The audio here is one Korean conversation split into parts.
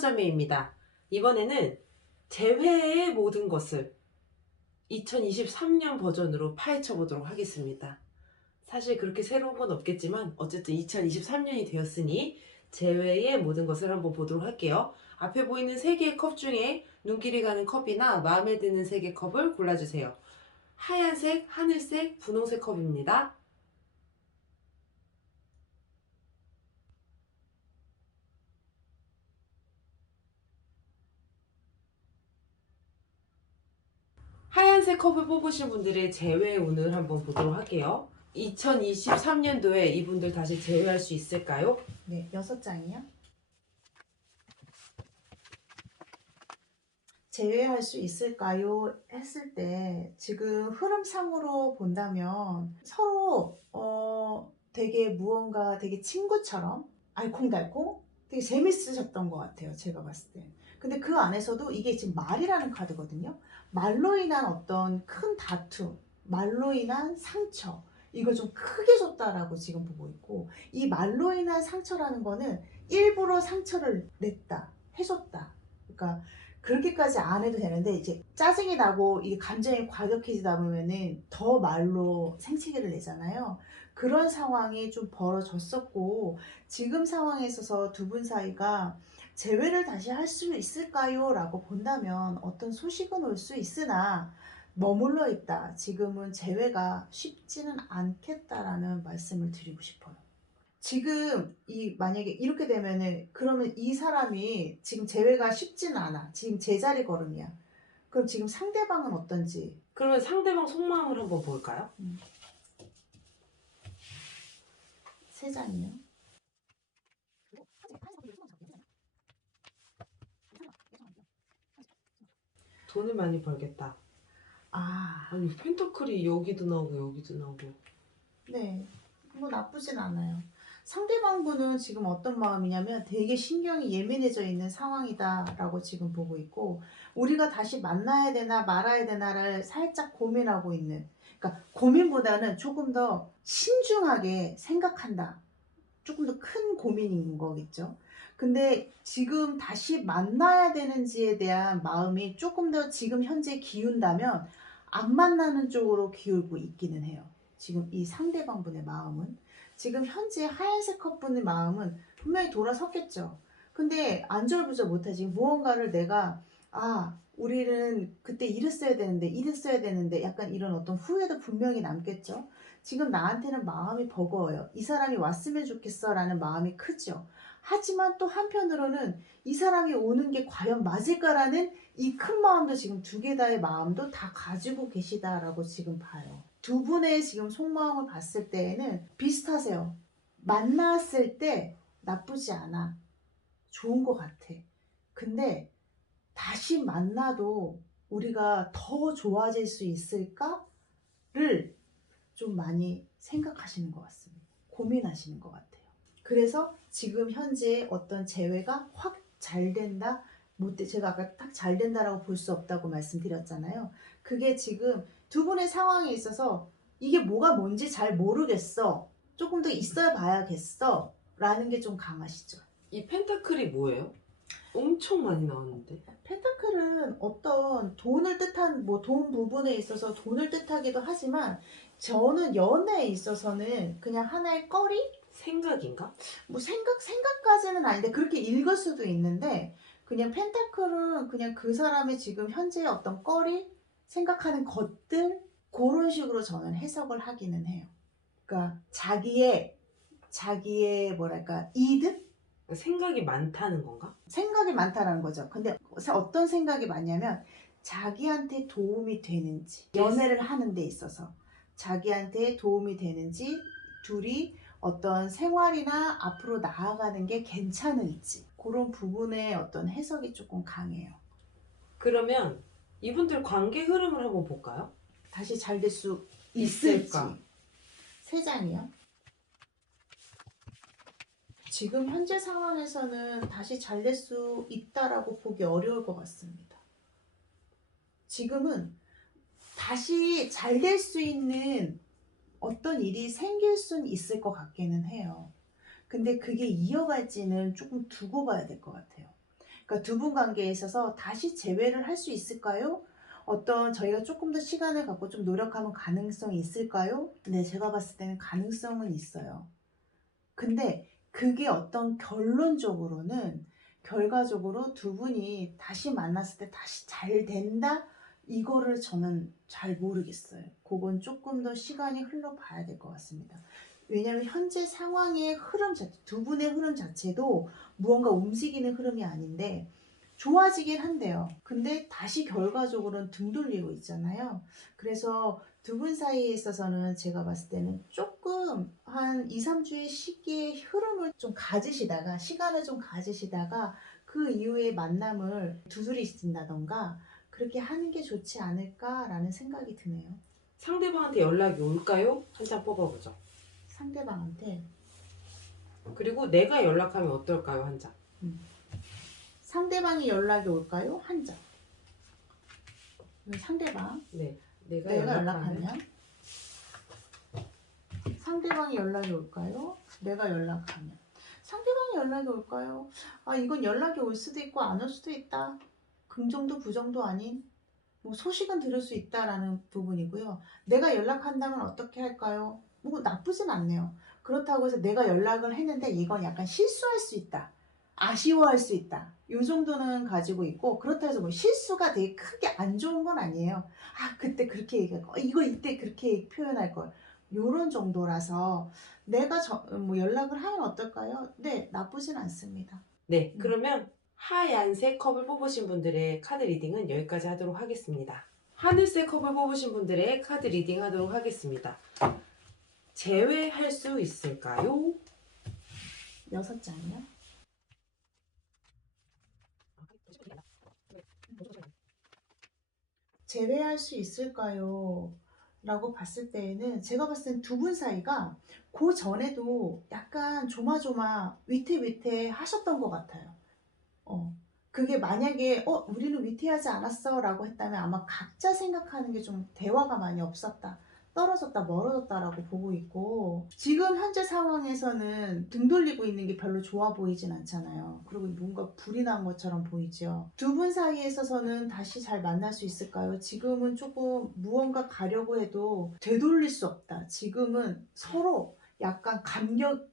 서자매입니다. 이번에는 재회의 모든 것을 2023년 버전으로 파헤쳐 보도록 하겠습니다. 사실 그렇게 새로운 건 없겠지만 어쨌든 2023년이 되었으니 재회의 모든 것을 한번 보도록 할게요. 앞에 보이는 3개의 컵 중에 눈길이 가는 컵이나 마음에 드는 3개 컵을 골라주세요. 하얀색, 하늘색, 분홍색 컵입니다. 하얀색 컵을 뽑으신 분들의 재회 운을 한번 보도록 할게요. 2023년도에 이분들 다시 재회할 수 있을까요? 네, 6장이요. 제외할 수 있을까요? 했을 때 지금 흐름상으로 본다면 서로 되게 무언가 되게 친구처럼 알콩달콩 되게 재밌으셨던 것 같아요. 제가 봤을 때. 근데 그 안에서도 이게 지금 말이라는 카드거든요. 말로 인한 어떤 큰 다툼, 말로 인한 상처, 이걸 좀 크게 줬다라고 지금 보고 있고, 이 말로 인한 상처라는 거는 일부러 상처를 냈다, 해줬다. 그러니까 그렇게까지 안 해도 되는데 이제 짜증이 나고 이 감정이 과격해지다 보면은 더 말로 생채기를 내잖아요. 그런 상황이 좀 벌어졌었고, 지금 상황에 있어서 두 분 사이가 재회를 다시 할 수 있을까요? 라고 본다면 어떤 소식은 올 수 있으나 머물러 있다. 지금은 재회가 쉽지는 않겠다라는 말씀을 드리고 싶어요. 지금 만약에 이렇게 되면은 그러면 이 사람이 지금 재회가 쉽지는 않아. 지금 제자리 걸음이야. 그럼 지금 상대방은 어떤지. 그러면 상대방 속마음을 한번 볼까요? 3장이요. 돈을 많이 벌겠다. 아니 펜터클이 여기도 나오고 여기도 나오고. 네. 뭐 나쁘진 않아요. 상대방 분은 지금 어떤 마음이냐면 되게 신경이 예민해져 있는 상황이다라고 지금 보고 있고, 우리가 다시 만나야 되나 말아야 되나를 살짝 고민하고 있는, 그러니까 고민보다는 조금 더 신중하게 생각한다. 조금 더 큰 고민인 거겠죠. 근데 지금 다시 만나야 되는지에 대한 마음이 조금 더 지금 현재 기운다면 안 만나는 쪽으로 기울고 있기는 해요. 지금 이 상대방 분의 마음은, 지금 현재 하얀색 컵분의 마음은 분명히 돌아섰겠죠. 근데 안절부절 못하지. 무언가를 내가 우리는 그때 이랬어야 되는데 약간 이런 어떤 후회도 분명히 남겠죠. 지금 나한테는 마음이 버거워요. 이 사람이 왔으면 좋겠어 라는 마음이 크죠. 하지만 또 한편으로는 이 사람이 오는 게 과연 맞을까라는 이 큰 마음도, 지금 2개 다의 마음도 다 가지고 계시다라고 지금 봐요. 두 분의 지금 속마음을 봤을 때에는 비슷하세요. 만났을 때 나쁘지 않아. 좋은 것 같아. 근데 다시 만나도 우리가 더 좋아질 수 있을까를 좀 많이 생각하시는 것 같습니다. 고민하시는 것 같아요. 그래서 지금 현재 어떤 재회가 확 잘 된다, 제가 아까 딱 잘 된다라고 볼 수 없다고 말씀드렸잖아요. 그게 지금 두 분의 상황에 있어서 이게 뭐가 뭔지 잘 모르겠어, 조금 더 있어 봐야겠어 라는 게 좀 강하시죠. 이 펜타클이 뭐예요? 엄청 많이 나왔는데. 펜타클은 어떤 돈을 뜻한, 돈 부분에 있어서 돈을 뜻하기도 하지만, 저는 연애에 있어서는 그냥 하나의 거리? 생각인가? 생각까지는 아닌데 그렇게 읽을 수도 있는데, 그냥 펜타클은 그냥 그 사람의 지금 현재의 어떤 거리? 생각하는 것들? 그런 식으로 저는 해석을 하기는 해요. 그러니까 자기의 뭐랄까, 이득? 생각이 많다는 건가? 생각이 많다라는 거죠. 근데 어떤 생각이 많냐면 자기한테 도움이 되는지, 연애를 하는 데 있어서 자기한테 도움이 되는지, 둘이 어떤 생활이나 앞으로 나아가는 게 괜찮을지, 그런 부분의 어떤 해석이 조금 강해요. 그러면 이분들 관계 흐름을 한번 볼까요? 다시 잘 될 수 있을지. 있을까? 3장이요. 지금 현재 상황에서는 다시 잘 될 수 있다라고 보기 어려울 것 같습니다. 지금은 다시 잘 될 수 있는 어떤 일이 생길 수는 있을 것 같기는 해요. 근데 그게 이어갈지는 조금 두고 봐야 될 것 같아요. 그러니까 두 분 관계에 있어서 다시 재회를 할 수 있을까요? 어떤 저희가 조금 더 시간을 갖고 좀 노력하면 가능성이 있을까요? 네, 제가 봤을 때는 가능성은 있어요. 근데 그게 어떤 결론적으로는 결과적으로 두 분이 다시 만났을 때 다시 잘 된다? 이거를 저는 잘 모르겠어요. 그건 조금 더 시간이 흘러봐야 될 것 같습니다. 왜냐하면 현재 상황의 흐름 자체, 두 분의 흐름 자체도 무언가 움직이는 흐름이 아닌데 좋아지긴 한데요. 근데 다시 결과적으로는 등 돌리고 있잖아요. 그래서 두 분 사이에 있어서는 제가 봤을 때는 조금 한 2, 3주의 시기의 흐름을 좀 가지시다가 시간을 좀 가지시다가 그 이후에 만남을 두드리신다던가 그렇게 하는 게 좋지 않을까라는 생각이 드네요. 상대방한테 연락이 올까요? 한 장 뽑아보죠. 상대방한테 그리고 내가 연락하면 어떨까요? 한 장. 상대방이 연락이 올까요? 한 장. 상대방 네, 내가 내가 연락하면 연락하면 상대방이 연락이 올까요? 내가 연락하면 상대방이 연락이 올까요? 아, 이건 연락이 올 수도 있고 안 올 수도 있다. 긍정도 부정도 아닌 뭐 소식은 들을 수 있다라는 부분이고요. 내가 연락한다면 어떻게 할까요? 뭐 나쁘진 않네요. 그렇다고 해서 내가 연락을 했는데 이건 약간 실수할 수 있다. 아쉬워할 수 있다. 이 정도는 가지고 있고 그렇다고 해서 뭐 실수가 되게 크게 안 좋은 건 아니에요. 아, 그때 그렇게 얘기할 거. 이거 이때 그렇게 표현할 걸. 요런 정도라서 내가 뭐 연락을 하면 어떨까요? 네, 나쁘진 않습니다. 네, 그러면 하얀색 컵을 뽑으신 분들의 카드 리딩은 여기까지 하도록 하겠습니다. 하늘색 컵을 뽑으신 분들의 카드 리딩 하도록 하겠습니다. 제외할 수 있을까요? 6장이요. 제외할 수 있을까요? 라고 봤을 때에는 제가 봤을 땐 두 분 사이가 그 전에도 약간 조마조마 위태위태 하셨던 것 같아요. 그게 만약에 우리는 위태하지 않았어 라고 했다면 아마 각자 생각하는 게 좀 대화가 많이 없었다. 떨어졌다 멀어졌다라고 보고 있고 지금 현재 상황에서는 등 돌리고 있는 게 별로 좋아 보이진 않잖아요. 그리고 뭔가 불이 난 것처럼 보이죠. 두 분 사이에 있어서는 다시 잘 만날 수 있을까요? 지금은 조금 무언가 가려고 해도 되돌릴 수 없다. 지금은 서로 약간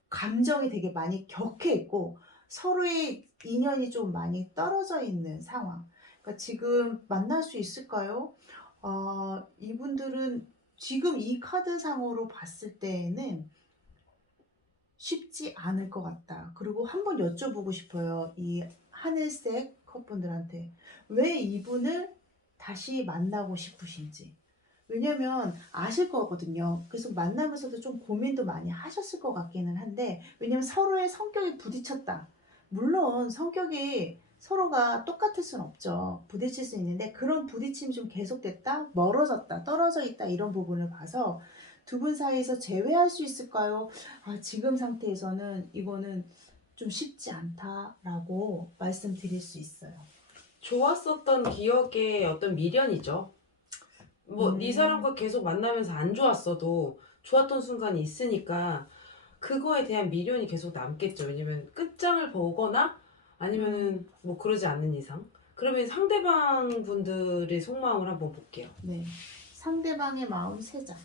감정이 되게 많이 격해 있고 서로의 인연이 좀 많이 떨어져 있는 상황. 그러니까 지금 만날 수 있을까요? 이분들은 지금 이 카드상으로 봤을 때에는 쉽지 않을 것 같다. 그리고 한번 여쭤보고 싶어요. 이 하늘색 컵분들한테. 왜 이분을 다시 만나고 싶으신지. 왜냐면 아실 거거든요. 그래서 만나면서도 좀 고민도 많이 하셨을 것 같기는 한데, 왜냐면 서로의 성격이 부딪혔다. 물론 성격이 서로가 똑같을 순 없죠. 부딪힐 수 있는데 그런 부딪힘이 좀 계속됐다, 멀어졌다, 떨어져 있다 이런 부분을 봐서 두 분 사이에서 재회할 수 있을까요? 아, 지금 상태에서는 이거는 좀 쉽지 않다라고 말씀드릴 수 있어요. 좋았었던 기억의 어떤 미련이죠. 뭐, 이 사람과 계속 만나면서 안 좋았어도 좋았던 순간이 있으니까 그거에 대한 미련이 계속 남겠죠. 왜냐면 끝장을 보거나 아니면은 뭐 그러지 않는 이상. 그러면 상대방 분들의 속마음을 한번 볼게요. 네. 상대방의 마음 3장.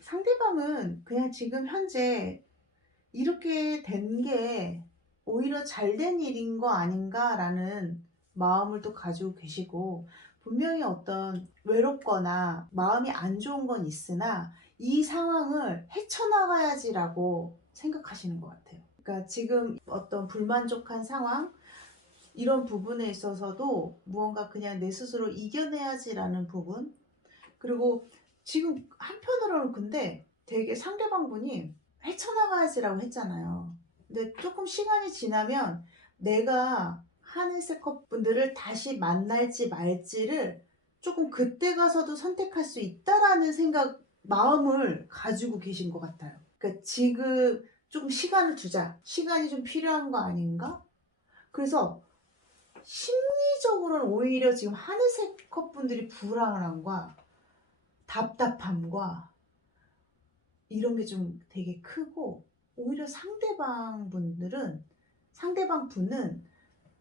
상대방은 그냥 지금 현재 이렇게 된 게 오히려 잘 된 일인 거 아닌가라는 마음을 또 가지고 계시고 분명히 어떤 외롭거나 마음이 안 좋은 건 있으나 이 상황을 헤쳐나가야지라고 생각하시는 것 같아요. 그러니까 지금 어떤 불만족한 상황 이런 부분에 있어서도 무언가 그냥 내 스스로 이겨내야지라는 부분 그리고 지금 한편으로는 근데 되게 상대방 분이 헤쳐나가야지라고 했잖아요. 근데 조금 시간이 지나면 내가 하늘색 컵분들을 다시 만날지 말지를 조금 그때 가서도 선택할 수 있다라는 생각, 마음을 가지고 계신 것 같아요. 그러니까 지금 조금 시간을 두자. 시간이 좀 필요한 거 아닌가? 그래서 심리적으로는 오히려 지금 하늘색 컵분들이 불안함과 답답함과 이런 게 좀 되게 크고, 오히려 상대방 분은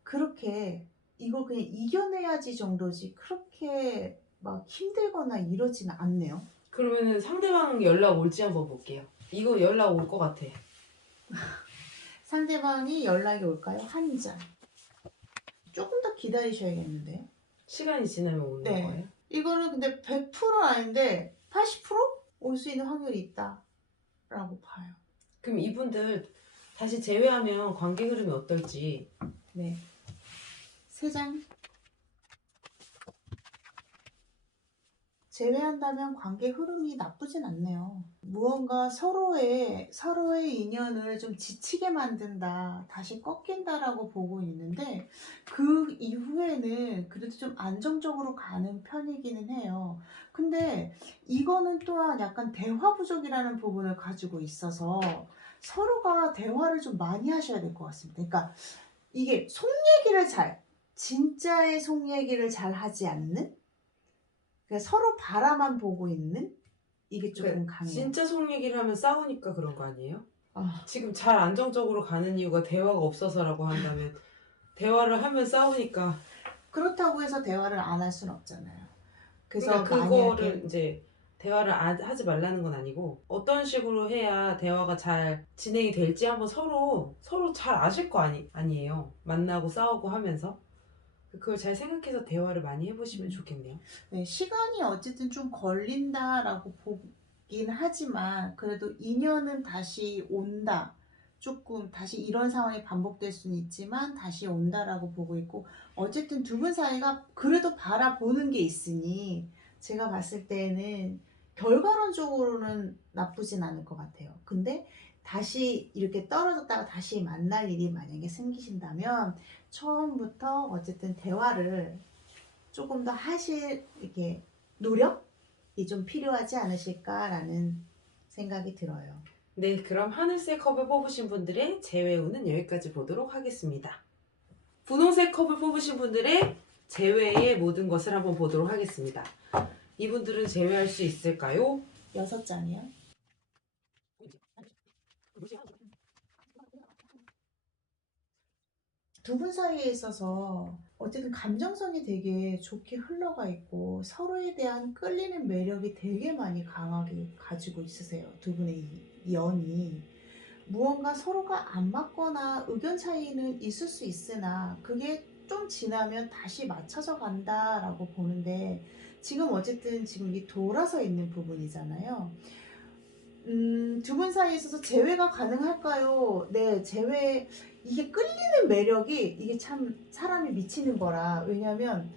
그렇게 이걸 그냥 이겨내야지 정도지 그렇게 막 힘들거나 이러지는 않네요. 그러면은 상대방 연락 올지 한번 볼게요. 이거 연락 올 것 같아. 상대방이 연락이 올까요? 한 잔. 조금 더 기다리셔야겠는데. 시간이 지나면 오는 네. 거예요? 이거는 근데 100% 아닌데 80%올 수 있는 확률이 있다라고 봐요. 그럼 이분들 다시 재회하면 관계 흐름이 어떨지. 네. 3장. 제외한다면 관계 흐름이 나쁘진 않네요. 무언가 서로의 인연을 좀 지치게 만든다, 다시 꺾인다라고 보고 있는데, 그 이후에는 그래도 좀 안정적으로 가는 편이기는 해요. 근데 이거는 또한 약간 대화 부족이라는 부분을 가지고 있어서 서로가 대화를 좀 많이 하셔야 될 것 같습니다. 그러니까 이게 진짜의 속 얘기를 잘 하지 않는? 그러니까 서로 바라만 보고 있는 이게 조금 그러니까 강해요. 진짜 속 얘기를 하면 싸우니까 그런 거 아니에요? 아, 지금 잘 안정적으로 가는 이유가 대화가 없어서라고 한다면 대화를 하면 싸우니까. 그렇다고 해서 대화를 안 할 수는 없잖아요. 그래서 그러니까 만약에 그거를 이제 대화를 하지 말라는 건 아니고 어떤 식으로 해야 대화가 잘 진행이 될지 한번 서로 잘 아실 거 아니에요. 만나고 싸우고 하면서 그걸 잘 생각해서 대화를 많이 해보시면 좋겠네요. 네, 시간이 어쨌든 좀 걸린다라고 보긴 하지만 그래도 인연은 다시 온다. 조금 다시 이런 상황이 반복될 수는 있지만 다시 온다라고 보고 있고, 어쨌든 두 분 사이가 그래도 바라보는 게 있으니 제가 봤을 때는 결과론적으로는 나쁘진 않을 것 같아요. 근데 다시 이렇게 떨어졌다가 다시 만날 일이 만약에 생기신다면 처음부터 어쨌든 대화를 조금 더 하실 이렇게 노력이 좀 필요하지 않으실까라는 생각이 들어요. 네, 그럼 하늘색 컵을 뽑으신 분들의 재회운은 여기까지 보도록 하겠습니다. 분홍색 컵을 뽑으신 분들의 재회의 모든 것을 한번 보도록 하겠습니다. 이분들은 재회할 수 있을까요? 6장이요. 두 분 사이에 있어서 어쨌든 감정선이 되게 좋게 흘러가 있고 서로에 대한 끌리는 매력이 되게 많이 강하게 가지고 있으세요. 두 분의 이 연이. 무언가 서로가 안 맞거나 의견 차이는 있을 수 있으나 그게 좀 지나면 다시 맞춰져 간다라고 보는데, 지금 어쨌든 지금 이 돌아서 있는 부분이잖아요. 두 분 사이에 있어서 재회가 가능할까요? 네, 이게 끌리는 매력이 이게 참 사람이 미치는 거라. 왜냐면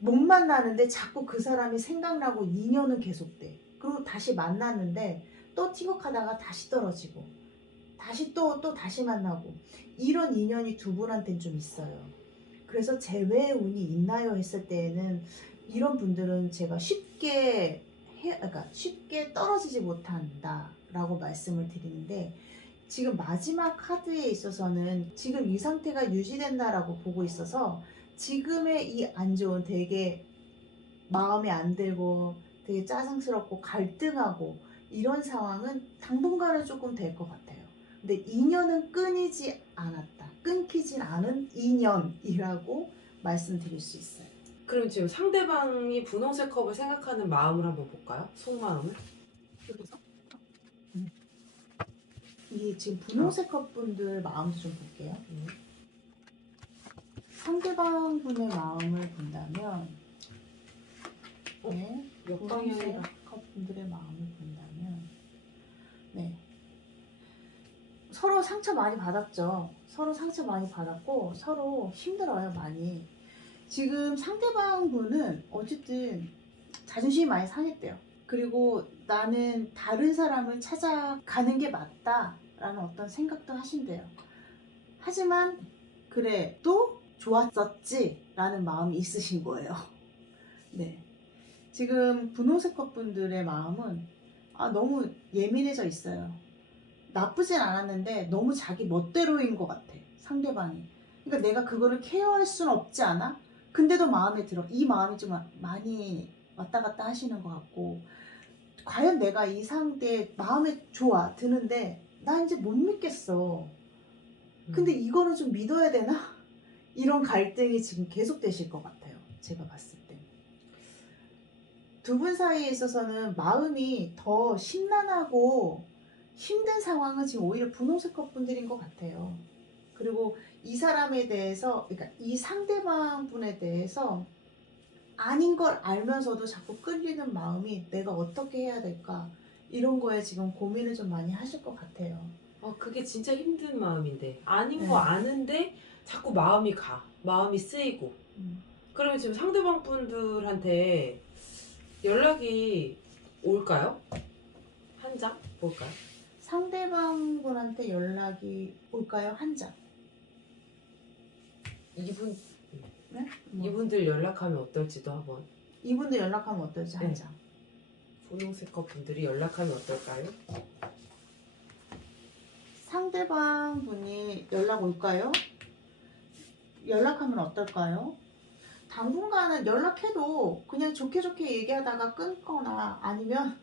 못 만나는데 자꾸 그 사람이 생각나고 인연은 계속돼. 그리고 다시 만났는데 또 티격하다가 다시 떨어지고 다시 또 다시 만나고, 이런 인연이 두 분한테는 좀 있어요. 그래서 재회의 운이 있나요? 했을 때에는 이런 분들은 제가 그러니까 쉽게 떨어지지 못한다라고 말씀을 드리는데, 지금 마지막 카드에 있어서는 지금 이 상태가 유지된다라고 보고 있어서 지금의 이 안 좋은, 되게 마음에 안 들고 되게 짜증스럽고 갈등하고 이런 상황은 당분간은 조금 될 것 같아요. 근데 인연은 끊기진 않은 인연이라고 말씀드릴 수 있어요. 그럼 지금 상대방이 분홍색 컵을 생각하는 마음을 한번 볼까요? 속마음을? 이 지금 분홍색 컵분들 마음도 좀 볼게요. 상대방 분의 마음을 본다면, 네, 역방향이라. 분홍색 컵분들의 마음을 본다면, 네, 서로 상처 많이 받았죠. 서로 상처 많이 받았고 서로 힘들어요, 많이. 지금 상대방 분은 어쨌든 자존심이 많이 상했대요. 그리고 나는 다른 사람을 찾아가는 게 맞다라는 어떤 생각도 하신대요. 하지만 그래, 또 좋았었지 라는 마음이 있으신 거예요. 네. 지금 분홍색 컵분들의 마음은 너무 예민해져 있어요. 나쁘진 않았는데 너무 자기 멋대로인 것 같아, 상대방이. 그러니까 내가 그거를 케어할 수는 없지 않아? 근데도 마음에 들어. 이 마음이 좀 많이 왔다 갔다 하시는 것 같고, 과연 내가 이 상대 마음에 좋아 드는데 나 이제 못 믿겠어. 근데 이거는 좀 믿어야 되나? 이런 갈등이 지금 계속되실 것 같아요. 제가 봤을 때. 두 분 사이에 있어서는 마음이 더 심란하고 힘든 상황은 지금 오히려 분홍색 커플들인 것 같아요. 그리고 이 사람에 대해서, 그러니까 이 상대방 분에 대해서 아닌 걸 알면서도 자꾸 끌리는 마음이 내가 어떻게 해야 될까? 이런 거에 지금 고민을 좀 많이 하실 것 같아요. 그게 진짜 힘든 마음인데 아닌 네. 거 아는데 자꾸 마음이 가. 마음이 쓰이고. 그러면 지금 상대방 분들한테 연락이 올까요? 한 장 볼까요? 상대방 분한테 연락이 올까요? 한 장. 이분 네? 뭐. 이분들 연락하면 어떨지도 한번. 이분들 연락하면 어떨지 한 네. 장. 분홍색 커플들이 연락하면 어떨까요? 상대방 분이 연락 올까요? 연락하면 어떨까요? 당분간은 연락해도 그냥 좋게 좋게 얘기하다가 끊거나 아니면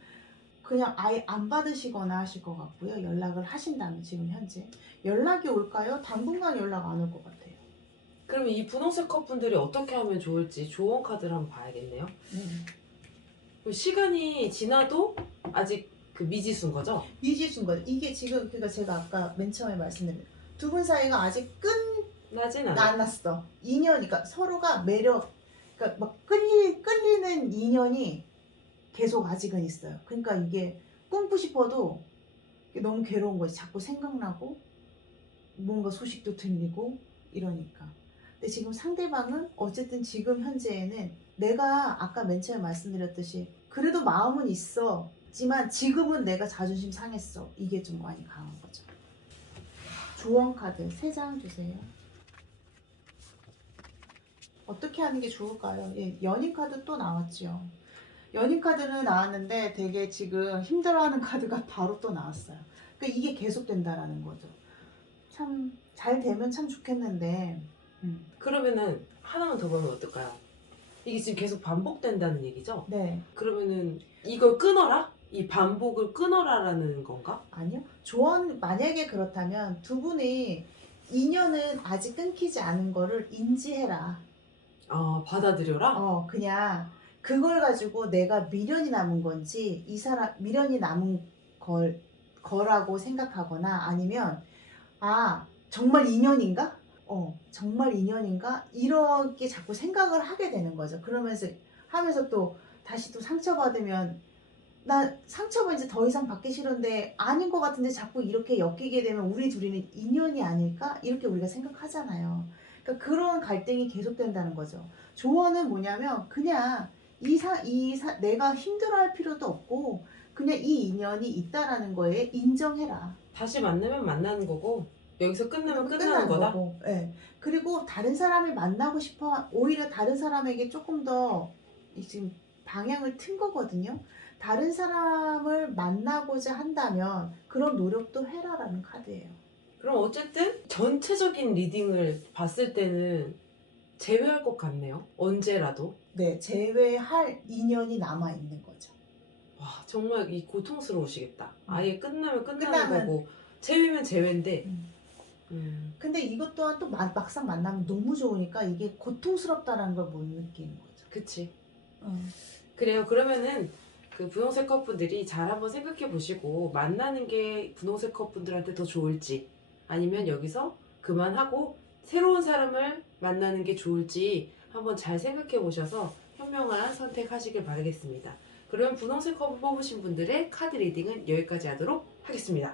그냥 아예 안 받으시거나 하실 것 같고요. 연락을 하신다면 지금 현재. 연락이 올까요? 당분간 연락 안 올 것 같아요. 그러면 이 분홍색 커플들이 어떻게 하면 좋을지 조언 카드를 한번 봐야겠네요. 그럼 시간이 지나도 아직 그 미지수인 거죠? 미지수인 거예요. 이게 지금 그러니까 제가 아까 맨 처음에 말씀드린 두 분 사이가 아직 나진 않아. 안 났어. 인연이니까 서로가 매력, 그러니까 막 끌리는 인연이 계속 아직은 있어요. 그러니까 이게 끊고 싶어도 너무 괴로운 거지. 자꾸 생각나고 뭔가 소식도 들리고 이러니까. 근데 지금 상대방은 어쨌든 지금 현재에는 내가 아까 맨 처음에 말씀드렸듯이 그래도 마음은 있었지만 지금은 내가 자존심 상했어. 이게 좀 많이 강한 거죠. 조언 카드 3장 주세요. 어떻게 하는 게 좋을까요? 예, 연인 카드 또 나왔죠. 연인 카드는 나왔는데 되게 지금 힘들어하는 카드가 바로 또 나왔어요. 그러니까 이게 계속된다라는 거죠. 참 잘 되면 참 좋겠는데. 그러면은 하나만 더 보면 어떨까요? 이게 지금 계속 반복된다는 얘기죠? 네. 그러면은 이걸 끊어라? 이 반복을 끊어라라는 건가? 아니요. 조언 만약에 그렇다면 두 분이 인연은 아직 끊기지 않은 거를 인지해라. 받아들여라? 그냥 그걸 가지고 내가 미련이 남은 건지 이 사람 미련이 남은 거라고 생각하거나 아니면 정말 인연인가? 정말 인연인가? 이렇게 자꾸 생각을 하게 되는 거죠. 그러면서 하면서 또 다시 또 상처받으면 나 상처가 이제 더 이상 받기 싫은데 아닌 것 같은데 자꾸 이렇게 엮이게 되면 우리 둘이는 인연이 아닐까? 이렇게 우리가 생각하잖아요. 그러니까 그런 갈등이 계속된다는 거죠. 조언은 뭐냐면 그냥 내가 힘들어할 필요도 없고 그냥 이 인연이 있다라는 거에 인정해라. 다시 만나면 만나는 거고 여기서 끝나면 끝나는 거다? 거고. 네. 그리고 다른 사람을 만나고 싶어 오히려 다른 사람에게 조금 더 지금 방향을 튼 거거든요. 다른 사람을 만나고자 한다면 그런 노력도 해라라는 카드예요. 그럼 어쨌든 전체적인 리딩을 봤을 때는 제외할 것 같네요. 언제라도. 네, 제외할 인연이 남아 있는 거죠. 와, 정말 이 고통스러우시겠다. 아예 끝나면 끝나는 끝나면- 거고 제외면 제외인데. 근데 이것 또한 또 막상 만나면 너무 좋으니까 이게 고통스럽다라는 걸 못 느끼는 거죠. 그치. 그래요. 그러면은 그 분홍색 커플들이 잘 한번 생각해 보시고 만나는 게 분홍색 커플들한테 더 좋을지 아니면 여기서 그만하고 새로운 사람을 만나는 게 좋을지 한번 잘 생각해 보셔서 현명한 선택하시길 바라겠습니다. 그러면 분홍색 커플 뽑으신 분들의 카드 리딩은 여기까지 하도록 하겠습니다.